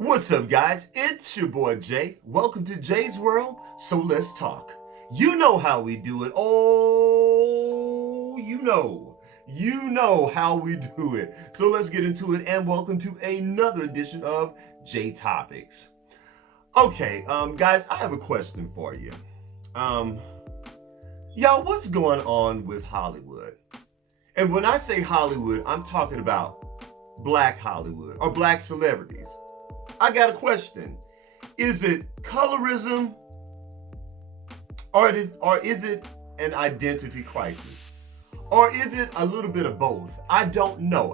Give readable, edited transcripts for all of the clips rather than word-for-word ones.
What's up, guys? It's your boy Jay. Welcome to Jay's World, so let's talk. You know how we do it. Oh, you know how we do it. So let's get into it, and welcome to another edition of J Topics. Okay, guys, I have a question for you. Y'all, what's going on with Hollywood? And when I say Hollywood, I'm talking about Black Hollywood or Black celebrities. I got a question. Is it colorism or is it an identity crisis? Or is it a little bit of both? I don't know.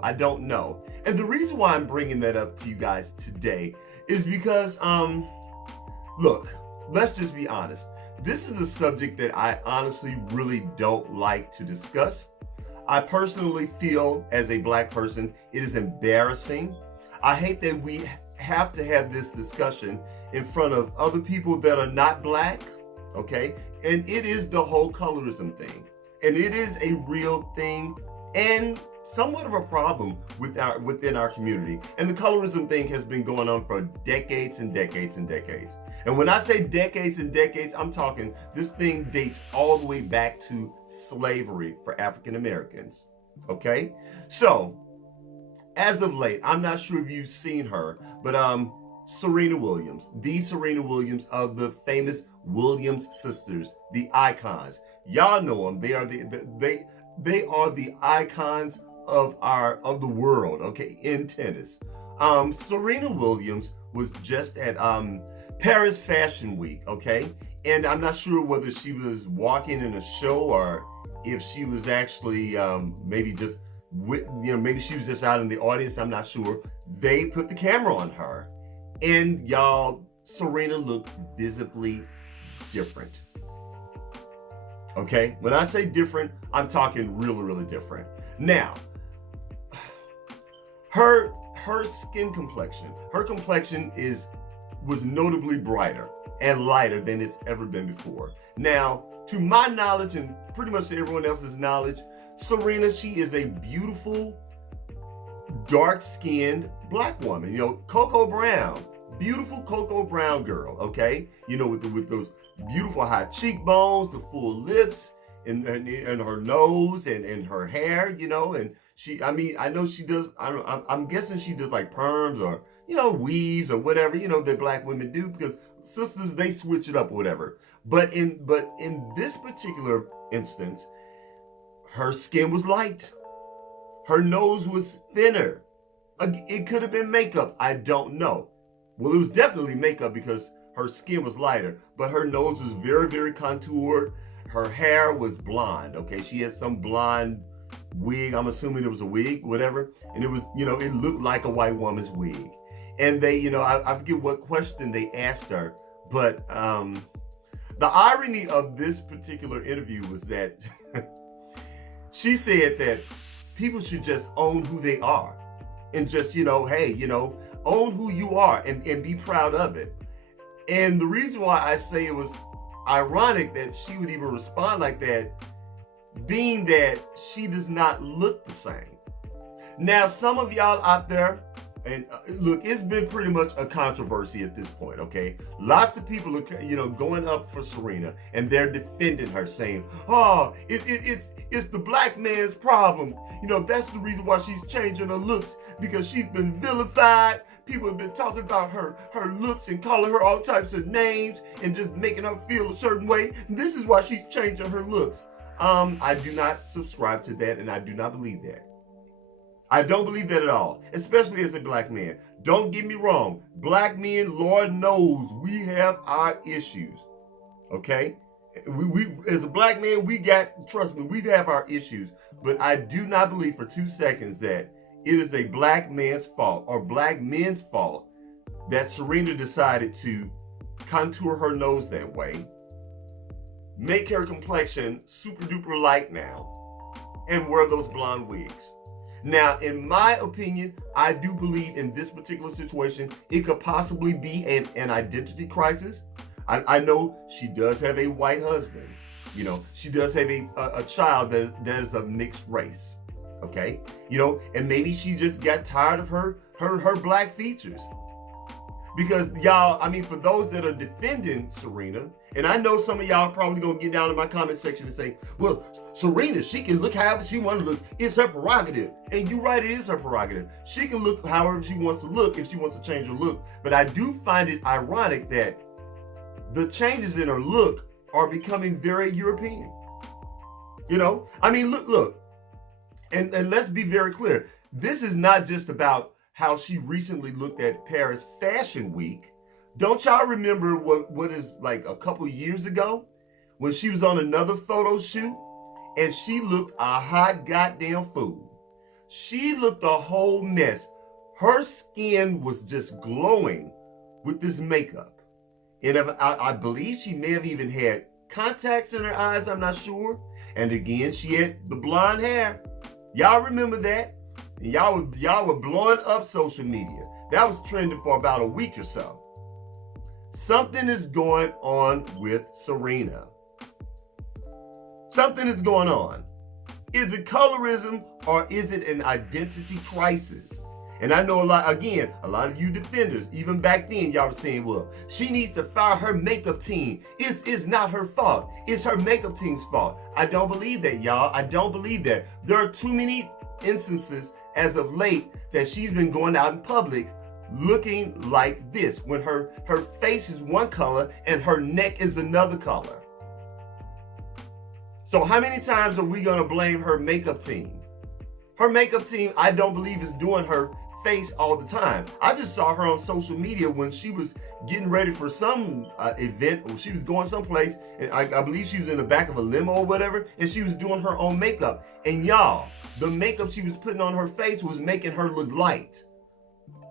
And the reason why I'm bringing that up to you guys today is because, look, let's just be honest. This is a subject that I honestly really don't like to discuss. I personally feel, as a Black person, it is embarrassing. I hate that we have to have this discussion in front of other people that are not Black, okay? And it is the whole colorism thing. And it is a real thing and somewhat of a problem within our community. And the colorism thing has been going on for decades and decades and decades. And when I say decades and decades, I'm talking this thing dates all the way back to slavery for African Americans, okay? So, as of late, I'm not sure if you've seen her, but Serena Williams, the Serena Williams of the famous Williams sisters, the icons. Y'all know them. They are the icons of the world, okay, in tennis. Serena Williams was just at Paris Fashion Week, okay? And I'm not sure whether she was walking in a show or if she was actually maybe she was just out in the audience. I'm not sure. They put the camera on her, and y'all, Serena looked visibly different. Okay, when I say different, I'm talking really, really different. Now, her skin complexion, was notably brighter and lighter than it's ever been before. Now, to my knowledge and pretty much to everyone else's knowledge, Serena, she is a beautiful, dark-skinned Black woman. You know, Cocoa Brown, beautiful Cocoa Brown girl, okay? You know, with those beautiful high cheekbones, the full lips, and her nose and her hair, you know, and I know she does, I'm guessing she does like perms or, you know, weaves or whatever, you know, that Black women do, because sisters, they switch it up or whatever. But in this particular instance, her skin was light. Her nose was thinner. It could have been makeup. I don't know. Well, it was definitely makeup because her skin was lighter, but her nose was very, very contoured. Her hair was blonde, okay? She had some blonde wig. I'm assuming it was a wig, whatever. And it was, you know, it looked like a white woman's wig. And they, you know, I forget what question they asked her, but the irony of this particular interview was that she said that people should just own who they are and just, you know, hey, you know, own who you are and be proud of it. And the reason why I say it was ironic that she would even respond like that, being that she does not look the same. Now, some of y'all out there, and look, it's been pretty much a controversy at this point, okay? Lots of people are, you know, going up for Serena, and they're defending her, saying, oh, it's the Black man's problem. You know, that's the reason why she's changing her looks, because she's been vilified. People have been talking about her looks and calling her all types of names and just making her feel a certain way. This is why she's changing her looks. I do not subscribe to that, and I do not believe that. I don't believe that at all, especially as a Black man. Don't get me wrong. Black men, Lord knows, we have our issues, okay? We as a Black man, trust me, we have our issues. But I do not believe for 2 seconds that it is a Black man's fault or Black men's fault that Serena decided to contour her nose that way, make her complexion super duper light now, and wear those blonde wigs. Now, in my opinion, I do believe in this particular situation, it could possibly be an identity crisis. I know she does have a white husband. You know, she does have a child that is of mixed race. Okay, you know, and maybe she just got tired of her Black features. Because y'all, I mean, for those that are defending Serena, and I know some of y'all are probably gonna get down in my comment section and say, well, Serena, she can look however she wants to look. It's her prerogative. And you're right, it is her prerogative. She can look however she wants to look if she wants to change her look. But I do find it ironic that the changes in her look are becoming very European. You know, I mean, look, and let's be very clear. This is not just about how she recently looked at Paris Fashion Week. Don't y'all remember what is like a couple years ago when she was on another photo shoot and she looked a hot goddamn fool. She looked a whole mess. Her skin was just glowing with this makeup. And I believe she may have even had contacts in her eyes, I'm not sure. And again, she had the blonde hair. Y'all remember that? And y'all were blowing up social media. That was trending for about a week or so. Something is going on with Serena. Something is going on. Is it colorism or is it an identity crisis? And I know a lot of you defenders, even back then, y'all were saying, well, she needs to fire her makeup team. It's not her fault. It's her makeup team's fault. I don't believe that, y'all. I don't believe that. There are too many instances as of late that she's been going out in public looking like this when her face is one color and her neck is another color. So how many times are we going to blame her makeup team? Her makeup team, I don't believe, is doing her face all the time. I just saw her on social media when she was getting ready for some event, or she was going someplace, and I believe she was in the back of a limo or whatever, and she was doing her own makeup. And y'all, the makeup she was putting on her face was making her look light.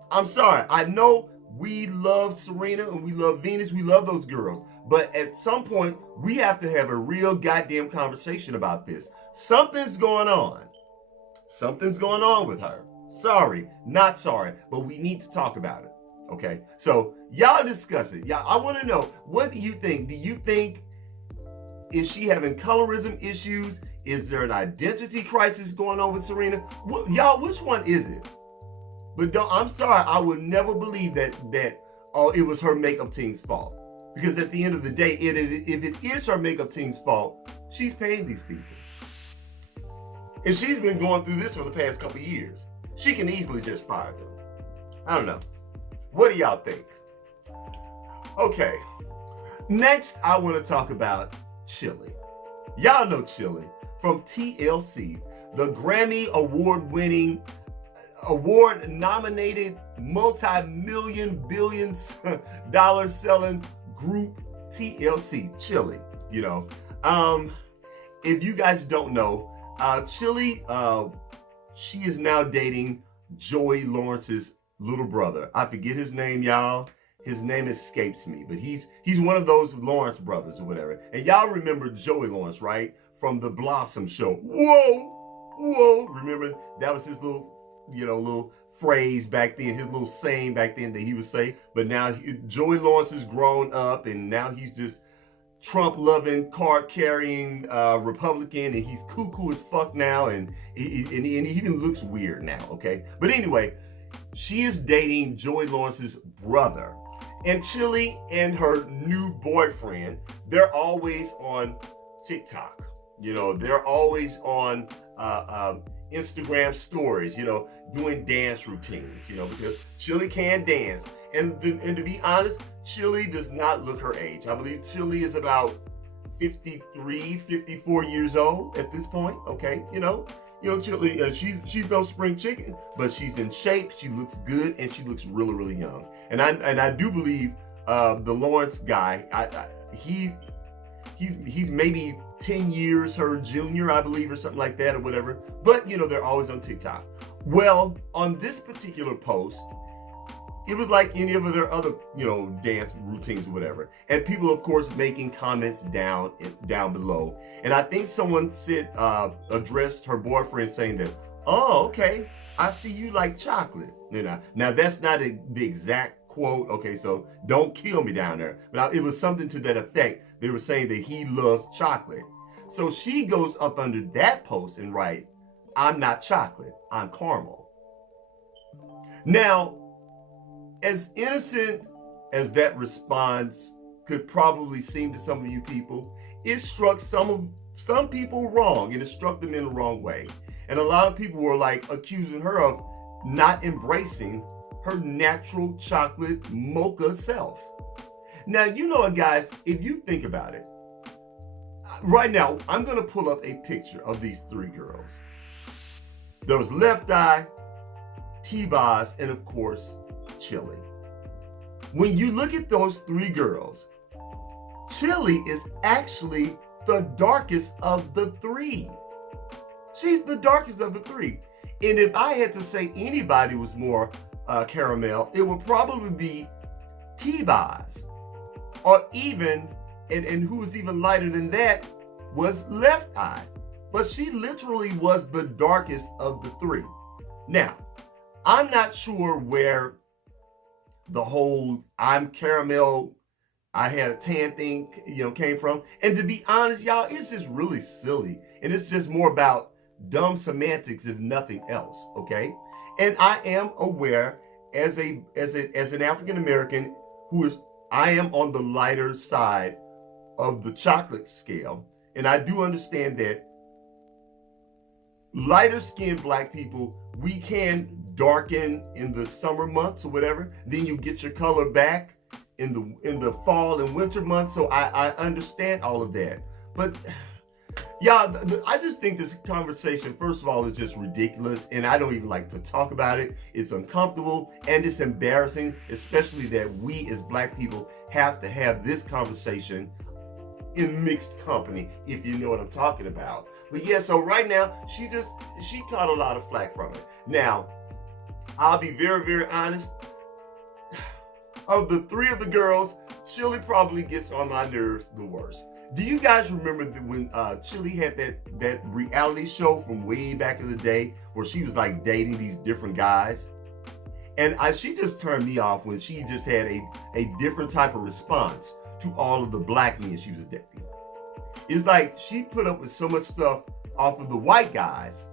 I'm sorry, I know we love Serena and we love Venus, we love those girls, but at some point, we have to have a real goddamn conversation about this. Something's going on. Something's going on with her. Sorry, not sorry, but we need to talk about it. Okay, so y'all discuss it. Y'all, I want to know, what do you think? Do you think, is she having colorism issues? Is there an identity crisis going on with Serena? Y'all, which one is it? But I'm sorry, I would never believe that it was her makeup team's fault. Because at the end of the day, if it is her makeup team's fault, she's paying these people. And she's been going through this for the past couple of years. She can easily just fire them. I don't know. What do y'all think? Okay. Next, I want to talk about Chile. Y'all know Chile from TLC, the Grammy award-winning, award-nominated, multi-million, billions dollar selling group TLC, Chile. You know, if you guys don't know, Chile, she is now dating Joey Lawrence's little brother. I forget his name, y'all. His name escapes me, but he's one of those Lawrence brothers or whatever. And y'all remember Joey Lawrence, right? From the Blossom show. Whoa. Remember, that was his little phrase back then, his little saying back then that he would say. But now Joey Lawrence is grown up and now he's just Trump-loving, card-carrying Republican, and he's cuckoo as fuck now, and he even looks weird now, okay? But anyway, she is dating Joey Lawrence's brother. And Chile and her new boyfriend, they're always on TikTok. You know, they're always on Instagram stories, you know, doing dance routines, you know, because Chile can dance. And to be honest, Chile does not look her age. I believe Chile is about 53, 54 years old at this point, okay? You know, Chile, she's no spring chicken, but she's in shape, she looks good, and she looks really, really young. And I do believe the Lawrence guy, he's maybe 10 years her junior, I believe, or something like that, or whatever. But, you know, they're always on TikTok. Well, on this particular post, it was like any of their other, you know, dance routines or whatever. And people, of course, making comments down below. And I think someone addressed her boyfriend saying that, oh, okay, I see you like chocolate. You know, now that's not the exact quote. Okay, so don't kill me down there. But it was something to that effect. They were saying that he loves chocolate. So she goes up under that post and write, I'm not chocolate, I'm caramel. Now, as innocent as that response could probably seem to some of you people, it struck some people wrong, and it struck them in the wrong way. And a lot of people were like accusing her of not embracing her natural chocolate mocha self. Now, you know what, guys, if you think about it, right now, I'm going to pull up a picture of these three girls. There was Left Eye, T-Boz, and of course, Chile. When you look at those three girls, Chile is actually the darkest of the three. She's the darkest of the three. And if I had to say anybody was more caramel, it would probably be T-Boz. Or even, and who was even lighter than that, was Left Eye. But she literally was the darkest of the three. Now, I'm not sure where the whole I'm caramel, I had a tan thing, came from. And to be honest, y'all, it's just really silly. And it's just more about dumb semantics if nothing else, okay? And I am aware as an African American I am on the lighter side of the chocolate scale. And I do understand that lighter skinned Black people, we can darken in the summer months or whatever. Then you get your color back in the fall and winter months. So I understand all of that. But y'all, I just think this conversation, first of all, is just ridiculous. And I don't even like to talk about it. It's uncomfortable and it's embarrassing, especially that we as Black people have to have this conversation in mixed company, if you know what I'm talking about. But yeah, so right now, she caught a lot of flack from it. Now, I'll be very, very honest. Of the three of the girls, Chile probably gets on my nerves the worst. Do you guys remember when Chile had that reality show from way back in the day where she was like dating these different guys? And she just turned me off when she just had a different type of response to all of the Black men she was dating. It's like she put up with so much stuff off of the white guys,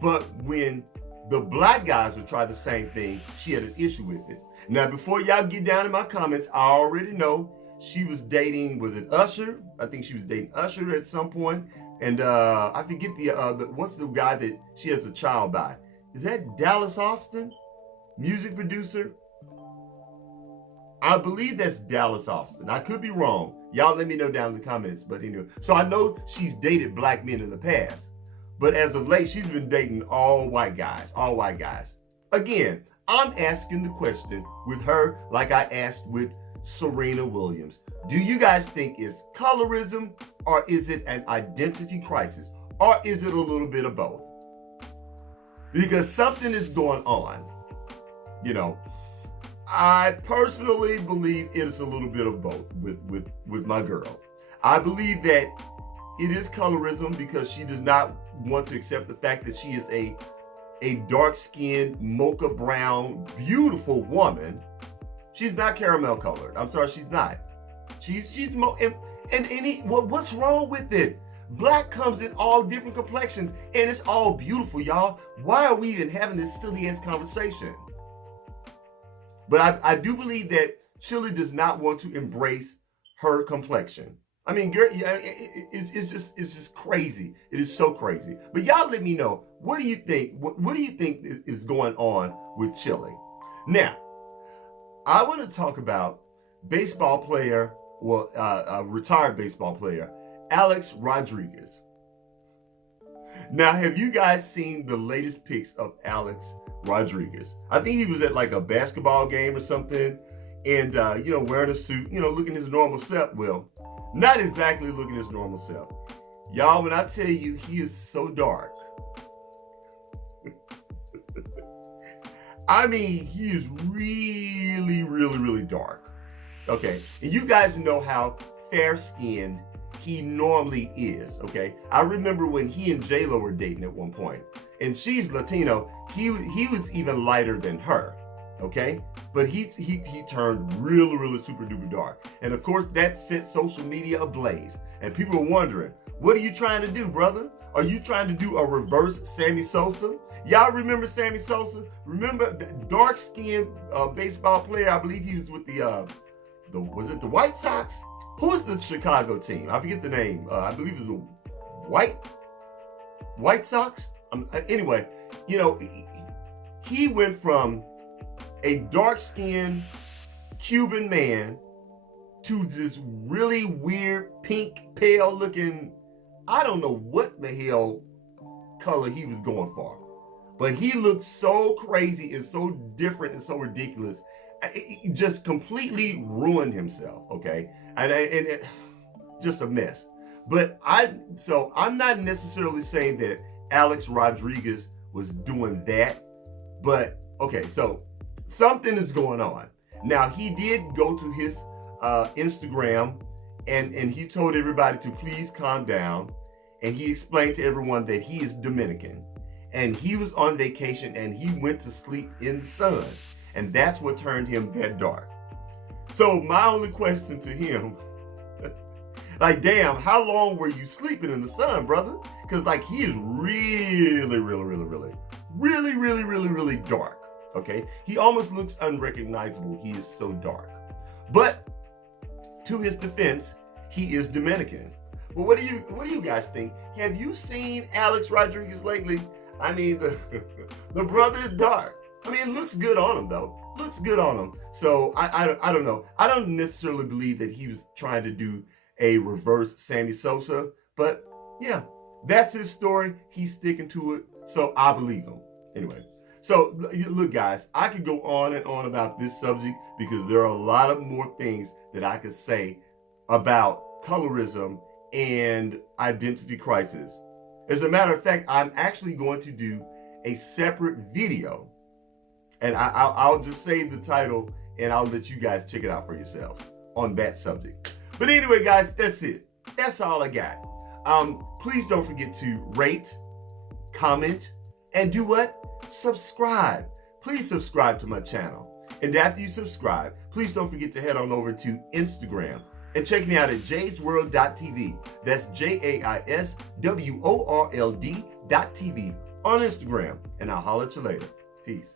but when the Black guys would try the same thing, she had an issue with it. Now, before y'all get down in my comments, I already know she was dating, was it Usher? I think she was dating Usher at some point. And I forget what's the guy that she has a child by? Is that Dallas Austin? Music producer? I believe that's Dallas Austin. I could be wrong. Y'all let me know down in the comments. But anyway, so I know she's dated Black men in the past. But as of late, she's been dating all white guys. Again, I'm asking the question with her like I asked with Serena Williams. Do you guys think it's colorism, or is it an identity crisis, or is it a little bit of both? Because something is going on. I personally believe it is a little bit of both with my girl. I believe that it is colorism because she does not want to accept the fact that she is a dark-skinned, mocha brown, beautiful woman. She's not caramel colored. I'm sorry, she's not. What's wrong with it? Black comes in all different complexions and it's all beautiful, y'all. Why are we even having this silly ass conversation? But I do believe that Chile does not want to embrace her complexion. I mean, girl, it's just crazy. It is so crazy. But y'all let me know, what do you think? What do you think is going on with Chile? Now, I want to talk about baseball player, retired baseball player, Alex Rodriguez. Now, have you guys seen the latest pics of Alex Rodriguez? I think he was at like a basketball game or something, and wearing a suit, looking his normal self. Well, not exactly looking his normal self. Y'all, when I tell you he is so dark, I mean, he is really, really, really dark. Okay, and you guys know how fair-skinned he normally is, okay? I remember when he and J-Lo were dating at one point, and she's Latino. He was even lighter than her, okay? But he turned really, really super duper dark. And of course, that set social media ablaze. And people were wondering, what are you trying to do, brother? Are you trying to do a reverse Sammy Sosa Y'all remember Sammy Sosa? Remember the dark-skinned baseball player? I believe he was with was it the White Sox? Who is the Chicago team? I forget the name. I believe it was the White Sox. Anyway, you know, he went from a dark-skinned Cuban man to this really weird, pink, pale-looking, I don't know what the hell color he was going for. But he looked so crazy and so different and so ridiculous. It just completely ruined himself, okay? And just a mess. But I'm not necessarily saying that Alex Rodriguez was doing that. But, okay, so something is going on. Now, he did go to his Instagram and he told everybody to please calm down. And he explained to everyone that he is Dominican. And he was on vacation and he went to sleep in the sun. And that's what turned him that dark. So my only question to him, like, damn, how long were you sleeping in the sun, brother? Because, like, he is really dark, okay? He almost looks unrecognizable. He is so dark. But to his defense, he is Dominican. But what do you guys think? Have you seen Alex Rodriguez lately? I mean, the brother is dark. I mean, it looks good on him, though. Looks good on him. So I don't know. I don't necessarily believe that he was trying to do a reverse Sammy Sosa. But yeah, that's his story. He's sticking to it. So I believe him. Anyway, so look, guys, I could go on and on about this subject because there are a lot of more things that I could say about colorism and identity crisis. As a matter of fact, I'm actually going to do a separate video, and I'll just save the title and I'll let you guys check it out for yourselves on that subject. But anyway, guys, that's it. That's all I got. Please don't forget to rate, comment, and do what? Subscribe. Please subscribe to my channel. And after you subscribe, please don't forget to head on over to Instagram and check me out at JaisWorld.tv. That's JaisWorld.tv on Instagram. And I'll holler at you later. Peace.